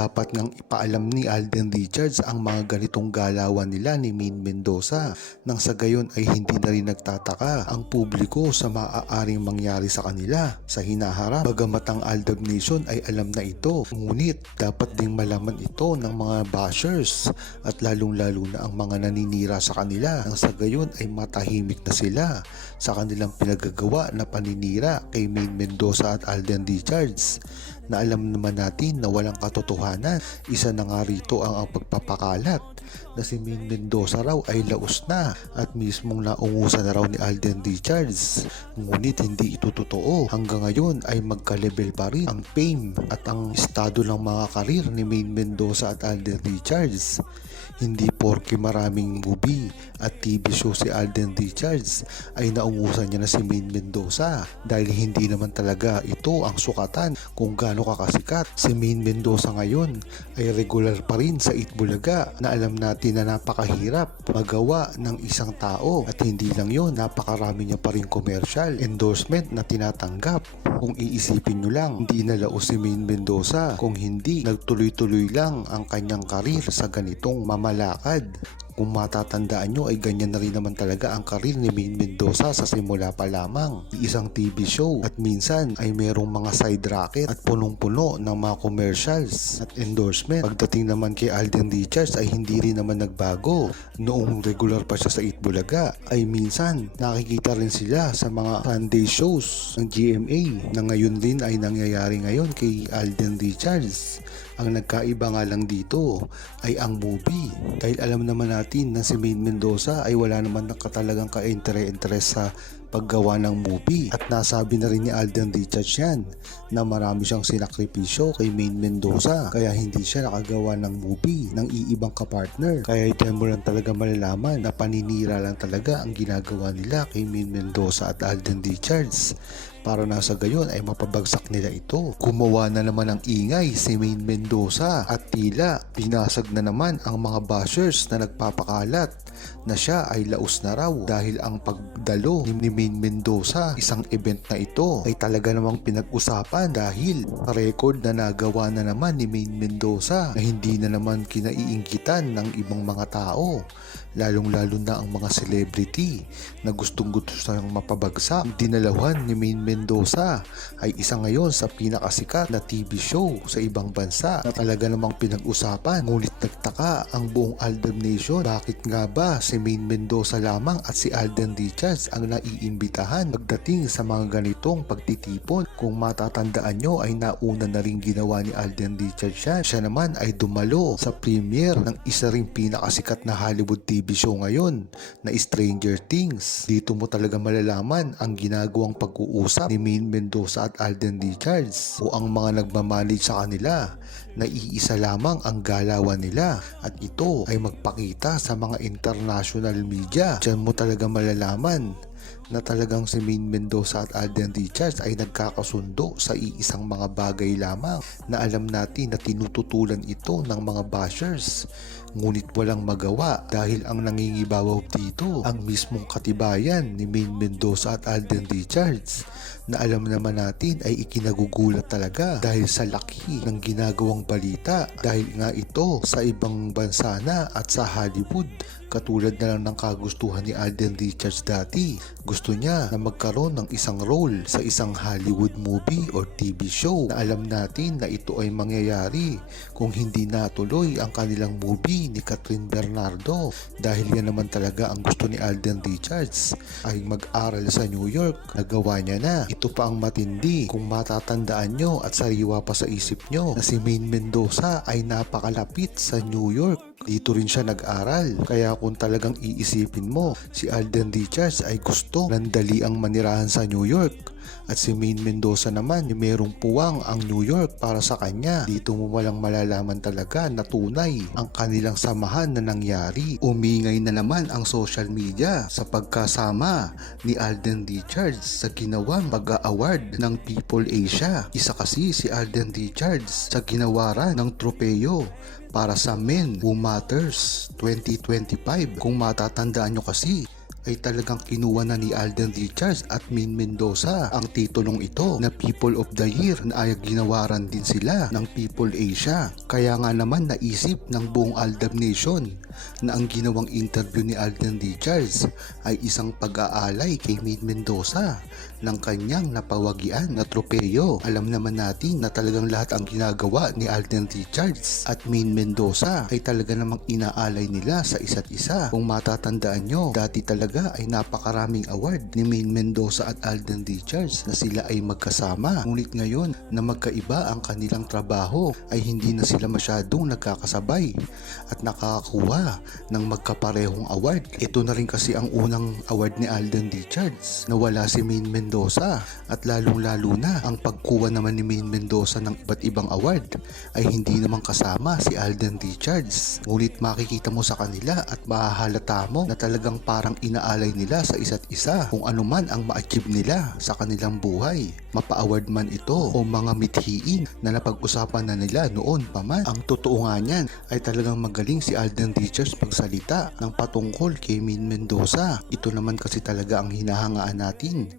dapat ngang ipaalam ni Alden Richards ang mga ganitong galawan nila ni Maine Mendoza nang sa gayon ay hindi na rin nagtataka ang publiko sa maaaring mangyari sa kanila sa hinaharap. Bagamat ang Aldab Nation ay alam na ito, ngunit dapat ding malaman ito ng mga bashers at lalong-lalo na ang mga naninira sa kanila nang sa gayon ay matahimik na sila sa kanilang pinagagawa na paninira kay Maine Mendoza at Alden Richards na alam naman natin na walang katotohanan. Isa na nga rito ang, ang pagpapakalat na si Maine Mendoza raw ay laos na at mismong naungusan na raw ni Alden Richards. Ngunit hindi ito totoo. Hanggang ngayon ay magka-level pa rin ang fame at ang estado ng mga karir ni Maine Mendoza at Alden Richards. Hindi porke maraming movie at TV show si Alden Richards ay naungusan niya na si Maine Mendoza dahil hindi naman talaga ito ang sukatan kung gaano kakasikat. Si Maine Mendoza ngayon ay regular pa rin sa Itbulaga na alam natin na napakahirap magawa ng isang tao at hindi lang yon napakarami niya pa rin commercial endorsement na tinatanggap. Kung iisipin nyo lang, hindi nalaos si Maine Mendoza kung hindi nagtuloy-tuloy lang ang kanyang karir sa ganitong mamalakad. Kung matatandaan nyo ay ganyan na rin naman talaga ang karir ni Maine Mendoza sa simula pa lamang. Isang TV show at minsan ay merong mga side racket at punong-puno ng mga commercials at endorsement. Pagdating naman kay Alden Richards ay hindi rin naman nagbago. Noong regular pa siya sa Itbulaga ay minsan nakikita rin sila sa mga Sunday shows ng GMA na ngayon din ay nangyayari ngayon kay Alden Richards. Ang nagkaiba nga lang dito ay ang movie. Dahil alam naman natin na si Maine Mendoza ay wala naman na katalagang ka-interest sa paggawa ng movie. At nasabi na rin ni Alden Richards yan na marami siyang sinakripisyo kay Maine Mendoza. Kaya hindi siya nakagawa ng movie ng iibang kapartner. Kaya ito mo lang talaga malalaman na paninira lang talaga ang ginagawa nila kay Maine Mendoza at Alden Richards para nasa gayon ay mapabagsak nila ito. Gumawa na naman ng ingay si Maine Mendoza at tila binasag na naman ang mga bashers na nagpapakalat na siya ay laos na raw dahil ang pagdalo ni Maine Mendoza isang event na ito ay talaga namang pinag-usapan dahil record na nagawa na naman ni Maine Mendoza na hindi na naman kinaiinggitan ng ibang mga tao lalong lalo na ang mga celebrity na gustong gusto siyang mapabagsak. Dinalawan ni Maine Mendoza ay isa ngayon sa pinakasikat na TV show sa ibang bansa na talaga namang pinag-usapan. Ngunit nagtaka ang buong Aldab Nation bakit nga ba si Maine Mendoza lamang at si Alden Richards ang naiimbitahan pagdating sa mga ganitong pagtitipon. Kung matatandaan nyo ay nauna na rin ginawa ni Alden Richards yan. Siya naman ay dumalo sa premiere ng isa ring pinakasikat na Hollywood TV show ngayon na Stranger Things. Dito mo talaga malalaman ang ginagawang pag-uusap ni Maine Mendoza at Alden Richards o ang mga nagmamanage sa kanila na iisa lamang ang galawan nila at ito ay magpakita sa mga international media. Diyan mo talaga malalaman na talagang si Maine Mendoza at Alden Richards ay nagkakasundo sa iisang mga bagay lamang na alam natin na tinututulan ito ng mga bashers. Ngunit walang magawa dahil ang nangingibabaw dito ang mismong katibayan ni Maine Mendoza at Alden Richards na alam naman natin ay ikinagugulat talaga dahil sa laki ng ginagawang balita dahil nga ito sa ibang bansa na at sa Hollywood katulad na lang ng kagustuhan ni Alden Richards dati. Gusto niya na magkaroon ng isang role sa isang Hollywood movie or TV show na alam natin na ito ay mangyayari kung hindi natuloy ang kanilang movie ni Catherine Bernardo dahil yan naman talaga ang gusto ni Alden Richards ay mag-aral sa New York. Nagawa niya na. Ito pa ang matindi kung matatandaan nyo at sariwa pa sa isip nyo na si Maine Mendoza ay napakalapit sa New York dito rin siya nag-aral. Kaya kung talagang iisipin mo, si Alden Richards ay gusto ng dali ang manirahan sa New York. At si Maine Mendoza naman, merong puwang ang New York para sa kanya. Dito mo walang malalaman talaga na tunay ang kanilang samahan na nangyari. Umingay na naman ang social media sa pagkasama ni Alden Richards sa ginawang pag-award ng People Asia. Isa kasi si Alden Richards sa ginawaran ng tropeyo para sa Men Who Matters 2025. Kung matatandaan nyo kasi, ay talagang kinuha na ni Alden Richards at Min Mendoza ang titulong ito na People of the Year na ay ginawaran din sila ng People Asia. Kaya nga naman naisip ng buong Aldab Nation na ang ginawang interview ni Alden Richards ay isang pag-aalay kay Min Mendoza ng kanyang napawagian na tropeyo. Alam naman natin na talagang lahat ang ginagawa ni Alden Richards at Min Mendoza ay talaga namang inaalay nila sa isa't isa. Kung matatandaan nyo, dati talaga ay napakaraming award ni Min Mendoza at Alden Richards na sila ay magkasama. Ngunit ngayon na magkaiba ang kanilang trabaho ay hindi na sila masyadong nagkakasabay at nakakakuha ng magkaparehong award. Ito na rin kasi ang unang award ni Alden Richards na wala si Min Mendoza at lalong lalo na ang pagkuha naman ni Min Mendoza ng iba't ibang award ay hindi naman kasama si Alden Richards. Ngunit makikita mo sa kanila at mahahalata mo na talagang parang inaalay nila sa isa't isa kung ano man ang ma-achieve nila sa kanilang buhay. Mapa-award man ito o mga mithiin na napag-usapan na nila noon pa man. Ang totoo nga niyan ay talagang magaling si Alden Richards pagsalita ng patungkol kay Min Mendoza. Ito naman kasi talaga ang hinahangaan natin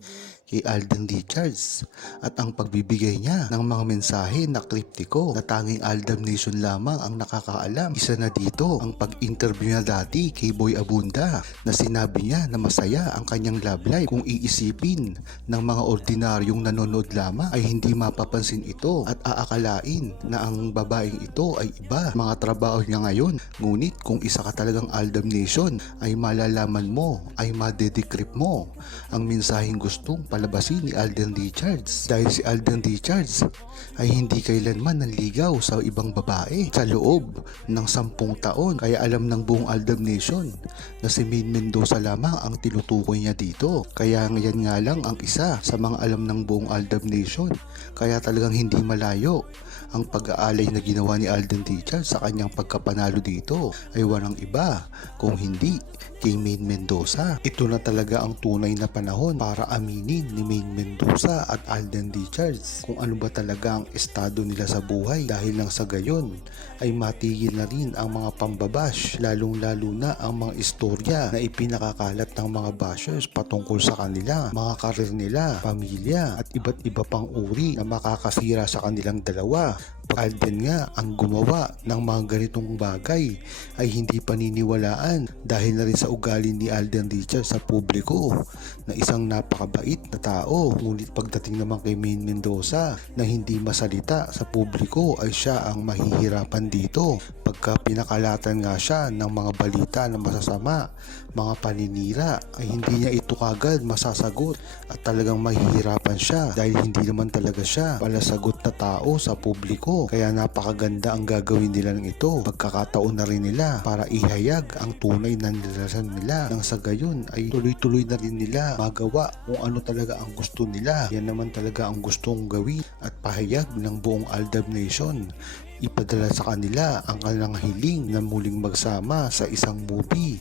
kay Alden Richards at ang pagbibigay niya ng mga mensahe na kriptiko na tanging Aldam Nation lamang ang nakakaalam. Isa na dito ang pag-interview niya dati kay Boy Abunda na sinabi niya na masaya ang kanyang love life kung iisipin ng mga ordinaryong nanonood lamang ay hindi mapapansin ito at aakalain na ang babaeng ito ay iba. Mga trabaho niya ngayon ngunit kung isa ka talagang Aldam Nation ay malalaman mo ay madedecrypt mo ang mensaheng gustong palabasin ni Alden Richards. Dahil si Alden Richards ay hindi kailanman nanligaw sa ibang babae sa loob ng sampung taon. Kaya alam ng buong Aldab Nation na si Min Mendoza lamang ang tinutukoy niya dito. Kaya ngayon nga lang ang isa sa mga alam ng buong Aldab Nation. Kaya talagang hindi malayo ang pag-aalay na ginawa ni Alden Richards sa kanyang pagkapanalo dito. Ay walang iba kung hindi kay Main Mendoza. Ito na talaga ang tunay na panahon para aminin ni Main Mendoza at Alden Richards kung ano ba talaga ang estado nila sa buhay dahil lang sa gayon ay matigil na rin ang mga pambabash lalong lalo na ang mga istorya na ipinakakalat ng mga bashers patungkol sa kanila, mga karir nila, pamilya at iba't iba pang uri na makakasira sa kanilang dalawa Alden nga ang gumawa ng mga ganitong bagay ay hindi paniniwalaan dahil na rin sa ugali ni Alden Richards sa publiko na isang napakabait na tao. Ngunit pagdating naman kay Main Mendoza na hindi masalita sa publiko ay siya ang mahihirapan dito. Pagka pinakalatan nga siya ng mga balita na masasama mga paninira ay hindi niya ito kagad masasagot at talagang mahihirapan siya dahil hindi naman talaga siya palasagot na tao sa publiko kaya napakaganda ang gagawin nila ng ito. Pagkakataon na rin nila para ihayag ang tunay na nilasan nila. Nang sa gayon ay tuloy-tuloy na rin nila magawa kung ano talaga ang gusto nila. Yan naman talaga ang gustong gawin at pahayag ng buong Aldab Nation ipadala sa kanila ang kanilang hiling na muling magsama sa isang movie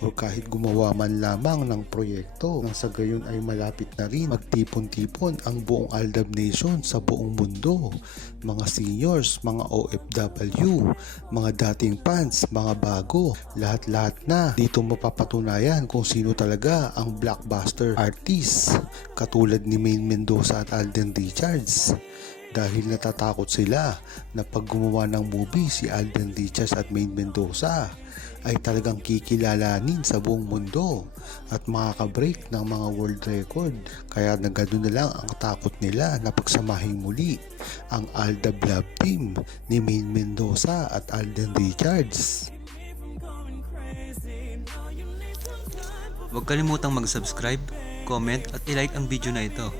o kahit gumawa man lamang ng proyekto nang sa gayon ay malapit na rin magtipon-tipon ang buong Aldab Nation sa buong mundo. Mga seniors, mga OFW mga dating fans, mga bago lahat-lahat na dito mapapatunayan kung sino talaga ang blockbuster artist katulad ni Main Mendoza at Alden Richards dahil natatakot sila na pag gumawa ng movie si Alden Richards at Main Mendoza ay talagang kikilalanin sa buong mundo at makaka-break ng mga world record kaya na ganoon na lang ang takot nila na pagsamahin muli ang Alda Love Team ni Main Mendoza at Alden Richards. Huwag kalimutang mag-subscribe, comment at ilike ang video na ito.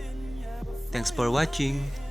Thanks for watching!